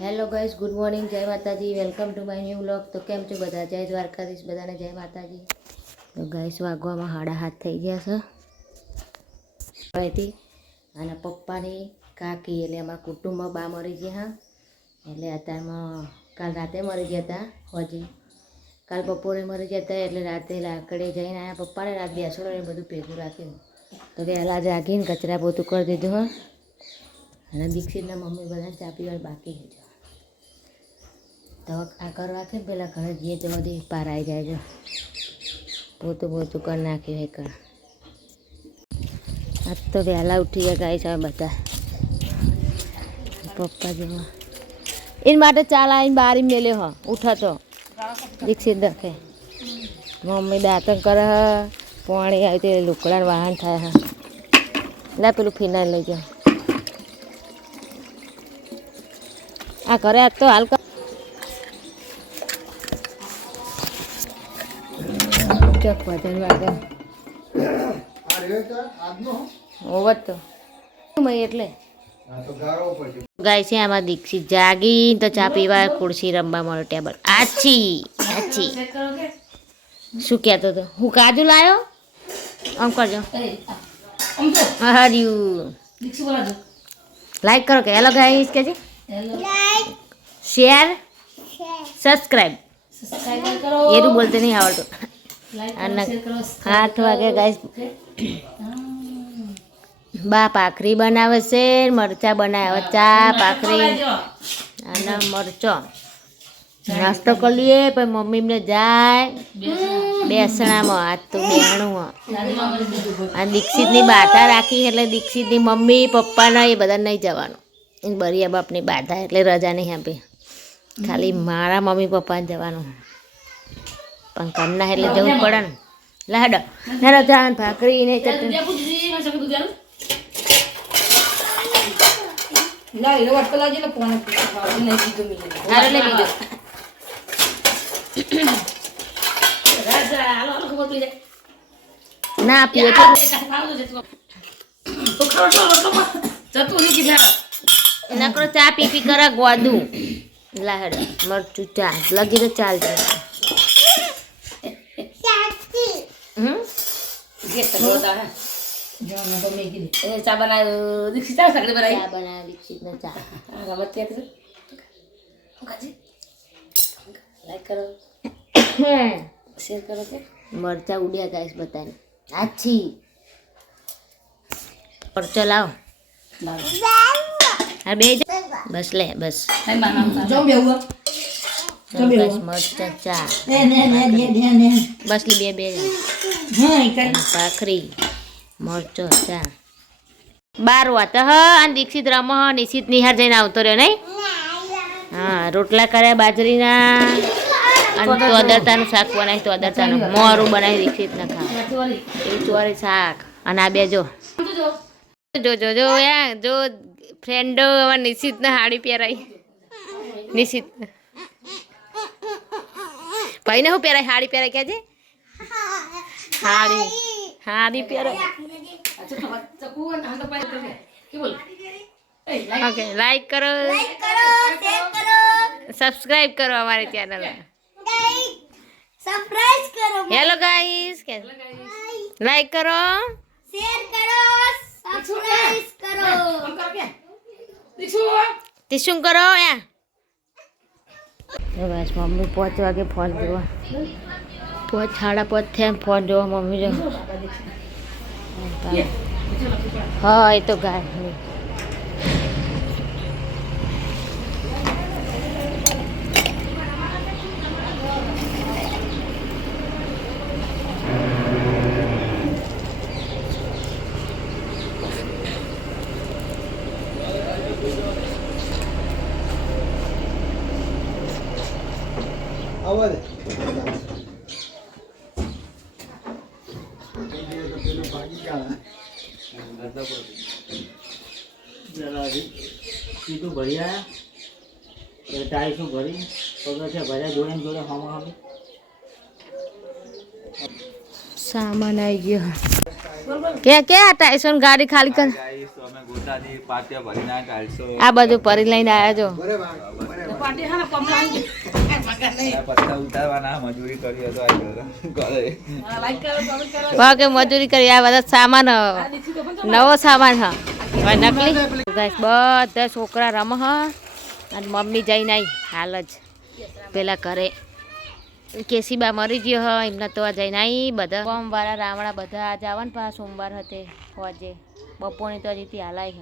Hello guys, good morning, જય માતાજી, welcome to my new vlog. તો કેમ છો બધા? જય દ્વારકાધીશ, બધાને જય માતાજી. તો ગાઈસ વાગવામાં 7:30 થઈ ગયા છે અહીંથી. અને પપ્પાની કાકી એટલે અમારા કુટુંબમાં બા મરી ગયા હા. એટલે અત્યારમાં કાલ રાતે મરી ગયા હતા. હજી કાલ બપોરે મરી ગયા હતા. એટલે રાતે લાકડે જઈને આવ્યા પપ્પાને. રાત બેસડો ને બધું ભેગું રાખીને તો વહેલા જાગીને કચરા પોતું કરી દીધું હા. અને દીક્ષિતના મમ્મી બધા ચા પીવા બાકી છે. તો આ કરવા કે પેલા ઘરે જઈએ તો બધી પાર આવી જાય છે. પોતું કરી નાખ્યું હે કર. આજ તો વહેલા ઉઠી ગયા ગાય છે બધા પપ્પા જેવા. એના માટે ચાલ આવીને બારી મેલ્યો હો ઉઠા તો દીક્ષિત દખે મમ્મી દાંતણ કરે હ. પાણી આવી તે લુકડાનું વાહન થાય હા. ના પેલું ફિનાઇલ લઈ જાઓ. આ ઘરે આજ તો હાલ ચક વજન વાગે ઓવર તો એટલે ગાય છે. આમાં દીક્ષિત જાગી તો ચા પીવા ખુરશી રમવા મળે ટેબલ. આછી આછી શું કહેતો હતો? હું કાજુ લાયો આમ કરજો. હર્યું લાઈક કરો કે હેલો ગાઈસ કે છે. શેર સબસ્ક્રાઈબ એવું બોલતે નહીં આવડતું. અને 8 વાગે ગાઈસ બા ભાખરી બનાવે છે, મરચાં બનાવે, ચા ભાખરી અને મરચો નાસ્તો કરી લઈએ. પછી મમ્મી એમને જાય બેસણામાં. આજ તો બેહણું આ દીક્ષિતની બાધા રાખી એટલે દીક્ષિતની મમ્મી પપ્પાના એ બધા નહીં જવાનું. બરિયા બાપની બાધા એટલે રજા નહીં આપી. ખાલી મારા મમ્મી પપ્પાને જવાનું. પણ કરના એટલે જવું પડે ને. લાડો ના રજા ભાખરી ને ચટણી ના પીએ એના કરો ચા પી કરે ગોદું. લાડ મરચું ચા લગી તો ચાલશે. ચા બનાવ્યો દીક્ષિત ચા બનાવ્યો દીક્ષિત ને ચા લાઈક કરો શેર કરો કે મરચા ઉડ્યા ગાઈસ બતાને. આછી મરચો લાવો હા બે બસ લે બસ મરચા ચા બસ લે બે ભાખરી મરચો ચા 12 વાત હ. અને દીક્ષિત રમ નિશિત નિહાર જઈને આવતો રહ્યો નહીં. હા રોટલા કર્યા બાજરીના અને તોદરતાનું શાક બનાવી. તોદરતાનું મોરું બનાવી દીક્ષિત ને ખાવા એવું ચોરી શાક. અને આ બે જો જો જો જો યા જો ફ્રેન્ડો હવે નિશિતને સાડી પહેરાઈ. નિશિત ભાઈને શું પહેરાય? સાડી પહેરાય કે છે સાડી સાડી પહેરાય. ઓકે લાઈક કરો સબસ્ક્રાઇબ કરો અમારી ચેનલ. હેલો ગાઈસ કે લાઈક કરો શેર કરો સબસ્ક્રાઇબ કરો ટીશું કરો યા. બસ મમ્મી 5 વાગે ફોન જોવા 5:30 થયા ફોન જોવા મમ્મી જો. હા એ તો ગાય સીધું ભરી આવ્યા ટાઈસું ભરી પગથિયા ભર્યા જોડે જોડે હમ સામાન આવી ગયો કે આ ટાઈસન ગાડી ખાલી કર આ બધું ભરી લઈને આવ્યા જો કે મજૂરી કરી આ બધા સામાન નવો સામાન હા હવે નકલી ગાઈસ બધા છોકરા રમ હ અને મમ્મી જઈને આવી હાલ જ પેલા ઘરે કેસીબા મરી ગયો હ એમને તો આ જઈને આવી બધા સોમવારે રાવણા બધા આજે આવે ને પા સોમવાર હતે હોજે બપોરની તો હજી હાલાય હ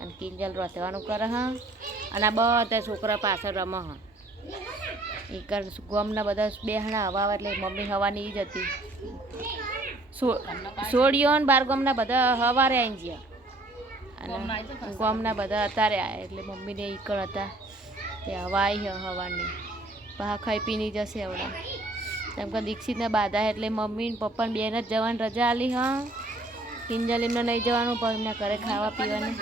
અને કિંજલ રોતવાનું કરે હ અને આ બધા છોકરા પાછળ રમ હ એ ગમના બધા બેહણા હવા એટલે મમ્મી હવાની જ હતી સોડિયો ને બાર ગમના બધા હવારે આવી ગયા અને ગમના બધા અત્યારે આવ્યા એટલે મમ્મીને ઈકળ હતા તે હવા આવી હવાની પા ખાઈ પીની જશે હવડા કેમ કે દીક્ષિતને બાધા એટલે મમ્મી ને પપ્પાને બેન જ જવાની રજા આલી હા કિંજલ એમને નહીં જવાનું પણ એમના ઘરે ખાવા પીવાનું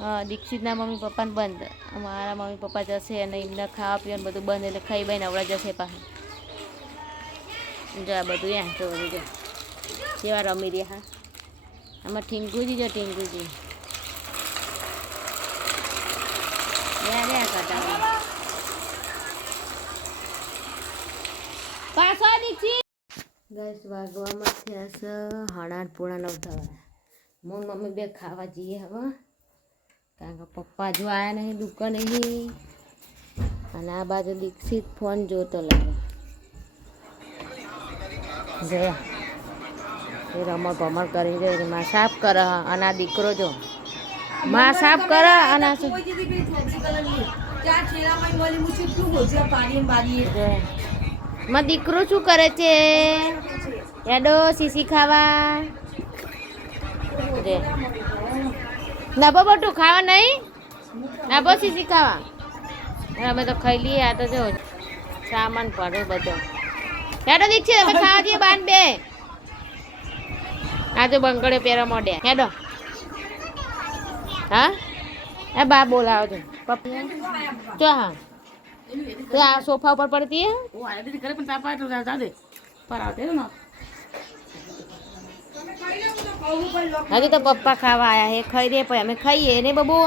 હા દીક્ષિતના મમ્મી પપ્પાને બંધ મારા મમ્મી પપ્પા જશે અને એમને ખાવા પીવાનું બધું બંધ એટલે ખાઈ બાઈને હવડા જશે પાછું જો આ બધું ત્યાં તો બધું જો કેવા રમી રહ્યા હા આમાં ઠીંકુજી જો ઠીંકુજી ગેસ વાગવામાં થયા છે 8:30 થવા મોન મમ્મી બે ખાવા જઈએ હવે કારણ કે પપ્પા જો આવ્યા નહીં દુકાને અને આ બાજુ દીક્ષિત ફોન જોતો લાગે જોયા એ રમણ ભમણ કરી જાય માં સાફ કરે અને આ દીકરો જો માં સાફ કરે અને આ માં દીકરો શું કરે છે યાડો સીસી ખાવા નાબો બટું ખાવા નહીં નાબો સીસી ખાવા અમે તો ખાઈ લઈએ આ તો જો સામાન પડે બધો યાડો દીક્ષિત અમે ખાવા જઈએ બાન બે આ તો બંગડે પહેરા મોડ્યા હેડો હા એ બા બોલાવો છો પપ્પા ચો હા તો આ સોફા ઉપર પડતી હજી તો પપ્પા ખાવા આયા હે ખાઈ દે પછી અમે ખાઈએ ને બબુ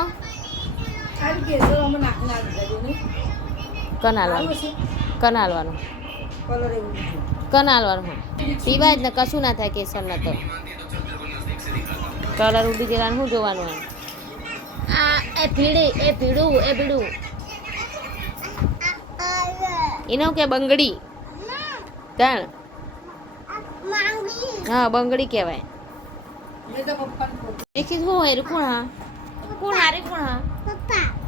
કનાલવાનું પીવાય જ ને કશું ના થાય કેસર ના તો કલર ઉડી જવાનું શું જોવાનું હોય આ એ ભીડું એનો કે બંગડી તાણ હા બંગડી કહેવાય શું હોય કોણ હા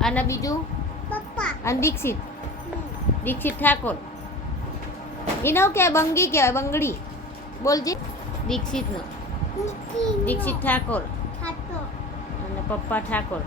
અને બીજું અને દીક્ષિત ઠાકોર એનો કે બંગી કહેવાય બંગડી બોલજી દીક્ષિત ઠાકોર અને પપ્પા ઠાકોર